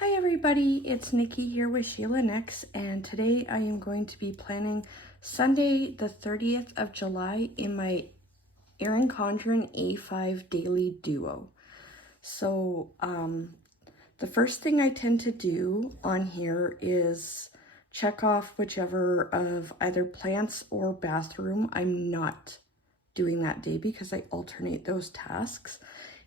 Hi everybody, it's Nikki here with Sheila Next, and today I am going to be planning Sunday the 30th of July in my Erin Condren A5 Daily Duo. So the first thing I tend to do on here is check off whichever of either plants or bathroom I'm not doing that day because I alternate those tasks.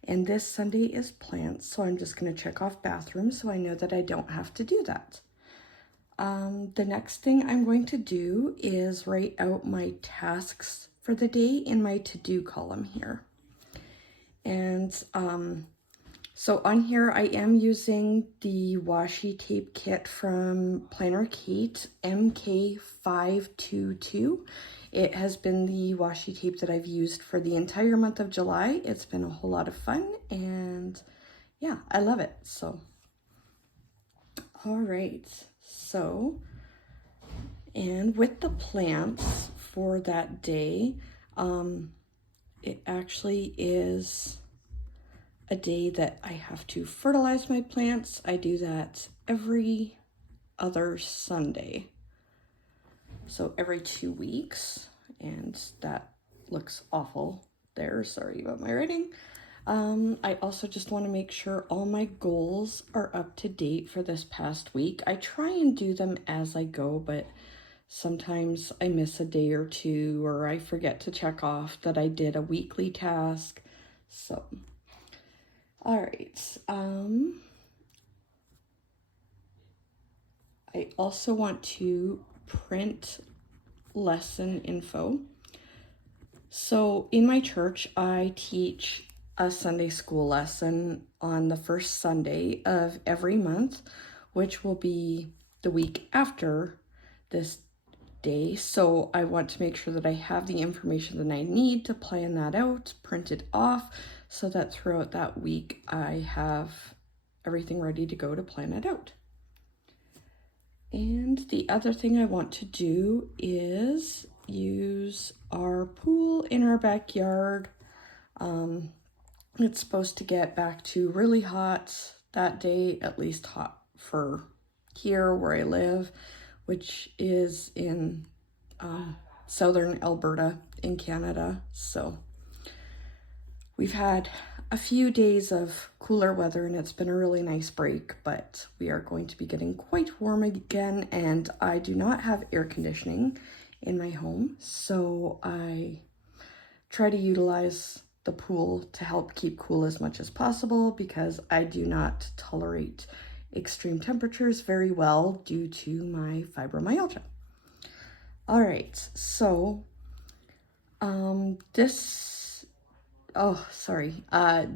And this Sunday is plants, so I'm just going to check off bathroom so I know that I don't have to do that. The next thing I'm going to do is write out my tasks for the day in my to-do column here. And so on here I am using the washi tape kit from Planner Kate MK522. It has been the washi tape that I've used for the entire month of July. It's been a whole lot of fun and yeah, I love it. So, all right. So, and with the plants for that day, it actually is a day that I have to fertilize my plants. I do that every other Sunday. So every 2 weeks, and that looks awful there. Sorry about my writing. I also just want to make sure all my goals are up to date for this past week. I try and do them as I go, but sometimes I miss a day or two, or I forget to check off that I did a weekly task. So, all right. I also want to print lesson info. So in my church, I teach a Sunday school lesson on the first Sunday of every month, which will be the week after this day. So I want to make sure that I have the information that I need to plan that out, print it off, so that throughout that week I have everything ready to go to plan it out. And the other thing I want to do is use our pool in our backyard. It's supposed to get back to really hot that day, at least hot for here where I live, which is in southern Alberta in Canada. So we've had a few days of cooler weather and it's been a really nice break, but we are going to be getting quite warm again, and I do not have air conditioning in my home, so I try to utilize the pool to help keep cool as much as possible because I do not tolerate extreme temperatures very well due to my fibromyalgia. All right, so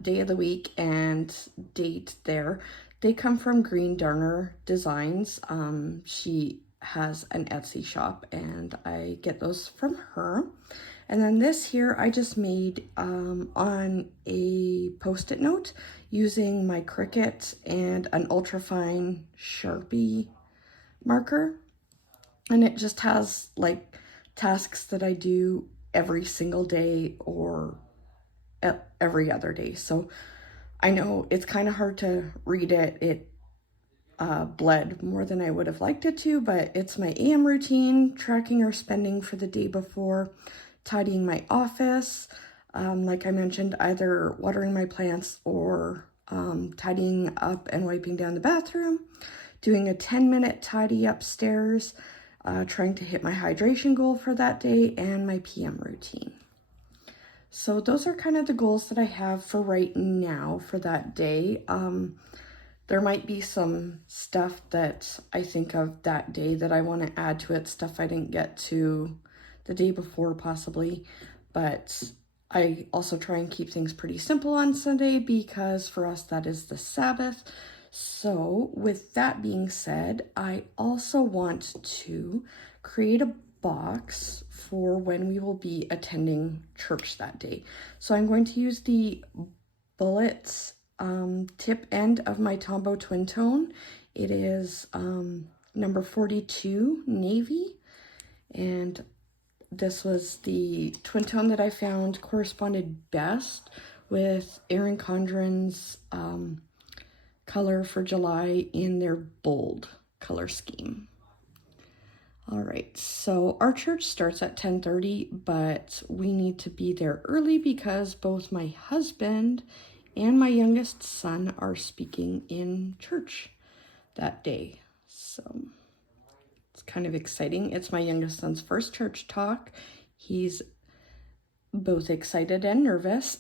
day of the week and date there, they come from Green Darner Designs. She has an Etsy shop and I get those from her. And then this here I just made on a post-it note using my Cricut and an ultrafine Sharpie marker. And it just has like tasks that I do every single day or every other day. So I know it's kind of hard to read it. It bled more than I would have liked it to, but it's my AM routine, tracking our spending for the day before, tidying my office, like I mentioned, either watering my plants or tidying up and wiping down the bathroom, doing a 10-minute tidy upstairs, trying to hit my hydration goal for that day, and my PM routine. So those are kind of the goals that I have for right now for that day. There might be some stuff that I think of that day that I want to add to it, stuff I didn't get to the day before possibly, but I also try and keep things pretty simple on Sunday because for us that is the Sabbath. So with that being said, I also want to create a box for when we will be attending church that day. So I'm going to use the bullets tip end of my Tombow Twintone. It is number 42 navy, and this was the Twintone that I found corresponded best with Erin Condren's color for July in their bold color scheme. All right, so our church starts at 10:30, but we need to be there early because both my husband and my youngest son are speaking in church that day. So it's kind of exciting. It's my youngest son's first church talk. He's both excited and nervous,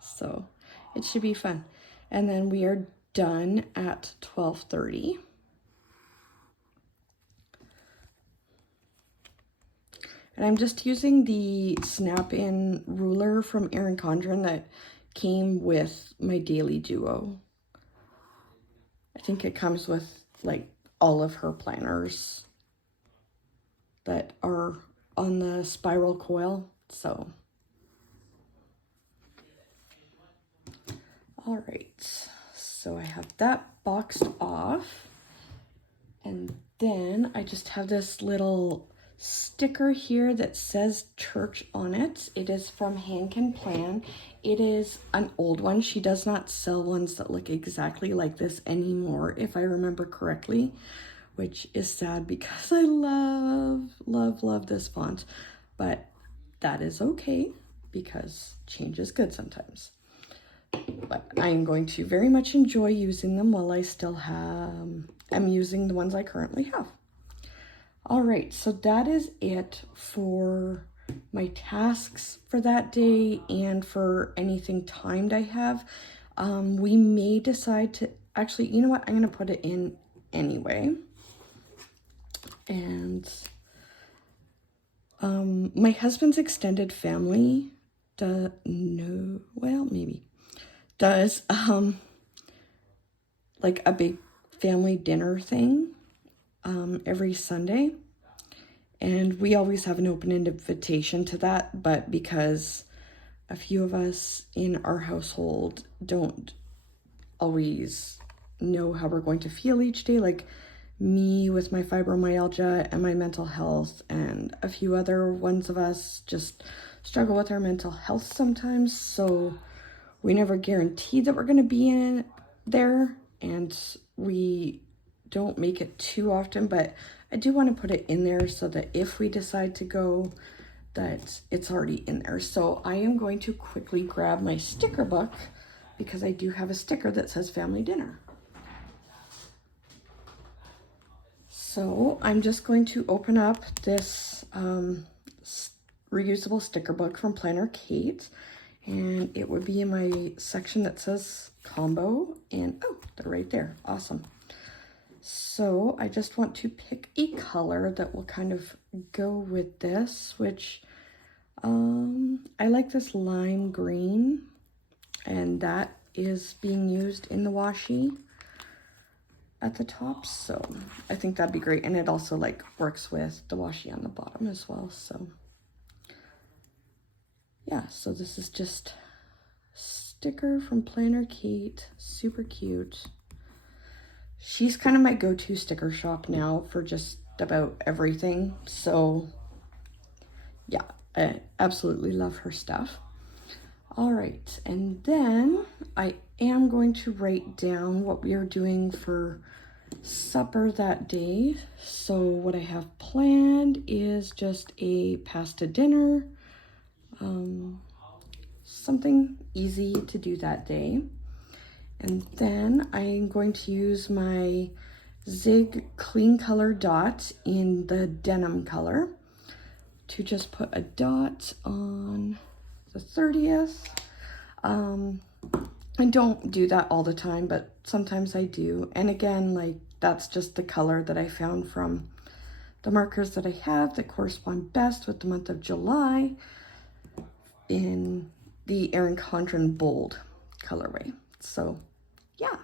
so it should be fun. And then we are done at 12:30. And I'm just using the snap-in ruler from Erin Condren that came with my Daily Duo. I think it comes with like all of her planners that are on the spiral coil. So, all right. So I have that boxed off. And then I just have this little sticker here that says church on it. It is from HanCanPlan. It is an old one. She does not sell ones that look exactly like this anymore, if I remember correctly, which is sad because I love this font, but that is okay because change is good sometimes. But I'm going to very much enjoy using them while I still am using the ones I currently have. All right, so that is it for my tasks for that day and for anything timed I have. We may decide to, actually, you know what? I'm going to put it in anyway. And my husband's extended family does like a big family dinner thing every Sunday, and we always have an open invitation to that, but because a few of us in our household don't always know how we're going to feel each day, like me with my fibromyalgia and my mental health, and a few other ones of us just struggle with our mental health sometimes, so we never guarantee that we're going to be in there, and we don't make it too often, but I do want to put it in there so that if we decide to go, that it's already in there. So I am going to quickly grab my sticker book because I do have a sticker that says family dinner. So I'm just going to open up this reusable sticker book from Planner Kate, and it would be in my section that says combo, and oh, they're right there. Awesome. So I just want to pick a color that will kind of go with this, which I like this lime green, and that is being used in the washi at the top, so I think that'd be great. And it also like works with the washi on the bottom as well. So yeah, so this is just sticker from Planner Kate, super cute. She's kind of my go-to sticker shop now for just about everything. So yeah, I absolutely love her stuff. All right, and then I am going to write down what we are doing for supper that day. So what I have planned is just a pasta dinner, something easy to do that day. And then I'm going to use my Zig Clean Color dot in the denim color to just put a dot on the 30th. I don't do that all the time, but sometimes I do. And again, like that's just the color that I found from the markers that I have that correspond best with the month of July in the Erin Condren bold colorway. So yeah,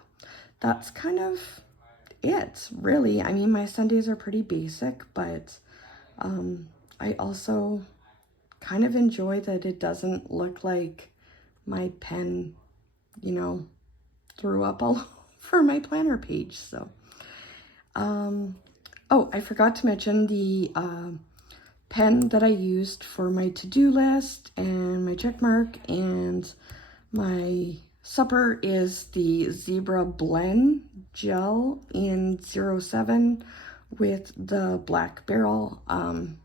that's kind of it, really. I mean, my Sundays are pretty basic, but I also kind of enjoy that it doesn't look like my pen, you know, threw up all over my planner page. So, oh, I forgot to mention the pen that I used for my to-do list and my check mark and my Supper is the Zebra Blen Gel in 07 with the black barrel. I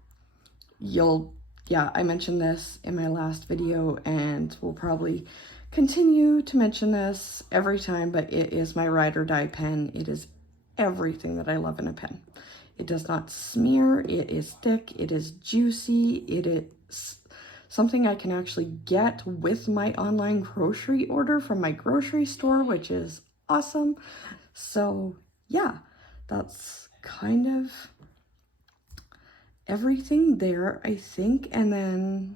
mentioned this in my last video, and will probably continue to mention this every time, but it is my ride or die pen. It is everything that I love in a pen. It does not smear, it is thick, it is juicy, it is something I can actually get with my online grocery order from my grocery store, which is awesome. So yeah, that's kind of everything there, I think. And then,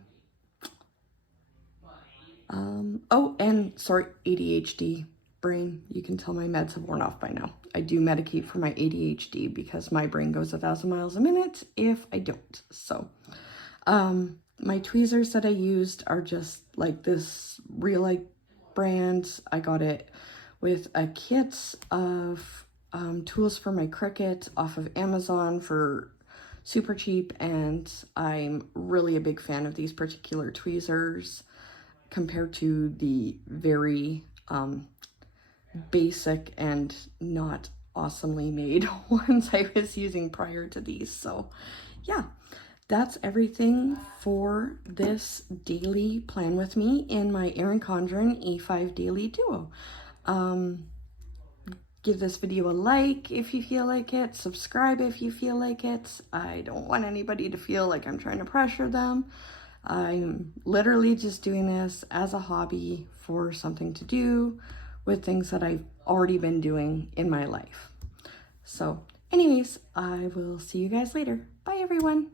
oh, and sorry, ADHD brain. You can tell my meds have worn off by now. I do medicate for my ADHD because my brain goes 1,000 miles a minute if I don't. So, my tweezers that I used are just like this Real Life brand. I got it with a kit of tools for my Cricut off of Amazon for super cheap, and I'm really a big fan of these particular tweezers compared to the very basic and not awesomely made ones I was using prior to these. So yeah, that's everything for this daily plan with me in my Erin Condren E5 Daily Duo. Give this video a like if you feel like it, subscribe if you feel like it. I don't want anybody to feel like I'm trying to pressure them. I'm literally just doing this as a hobby for something to do with things that I've already been doing in my life. So anyways, I will see you guys later. Bye everyone.